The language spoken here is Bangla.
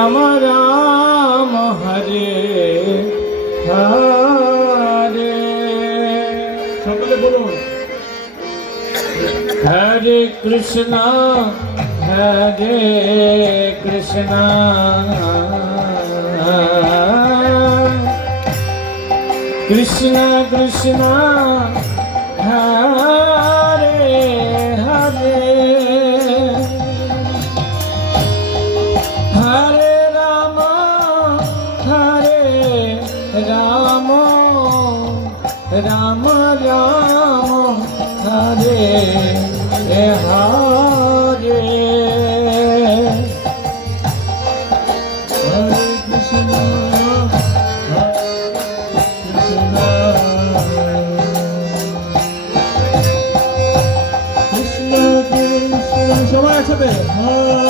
রাম রাম হরে হরে সকলে বলুন হরে কৃষ্ণ হরে কৃষ্ণ কৃষ্ণ কৃষ্ণ হরে হরে রাম রাম হরে হরে হরে কৃষ্ণ কৃষ্ণ কৃষ্ণ সবাই একসাথে হরে